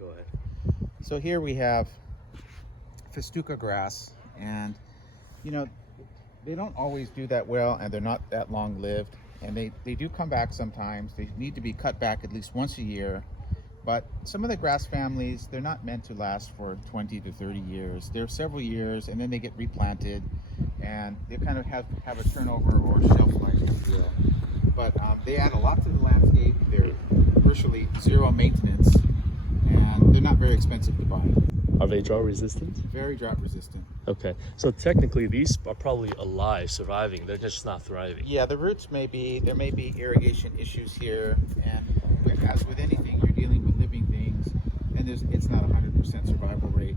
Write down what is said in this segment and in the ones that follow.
Go ahead. So here we have Festuca Grass, and you know, they don't always do that well, and they're not that long lived, and they do come back sometimes. They need to be cut back at least once a year. But some of the grass families, they're not meant to last for 20 to 30 years. They're several years, and then they get replanted, and they kind of have a turnover or shelf life, if you will. But they add a lot to the landscape. They're virtually zero maintenance, and they're not very expensive to buy. Are they drought resistant? Very drought resistant. Okay, so technically these are probably alive, surviving. They're just not thriving. Yeah, the roots there may be irrigation issues here, and as with anything, you're dealing with living things, and it's not 100% survival rate.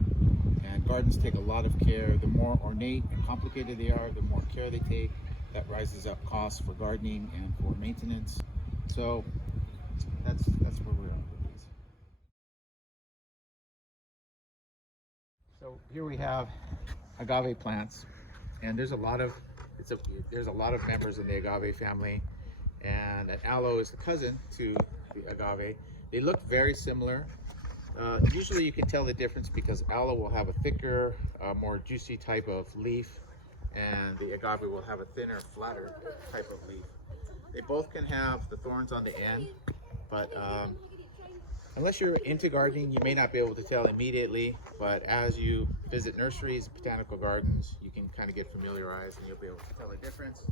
And gardens take a lot of care. The more ornate and complicated they are, the more care they take. That rises up costs for gardening and for maintenance. So that's where we're at with these. So here we have agave plants, and there's a lot of members in the agave family, and an aloe is the cousin to the agave. They look very similar. Usually you can tell the difference because aloe will have a thicker, more juicy type of leaf, and the agave will have a thinner, flatter type of leaf. They both can have the thorns on the end, but unless you're into gardening, you may not be able to tell immediately, but as you visit nurseries, botanical gardens, you can kind of get familiarized and you'll be able to tell the difference.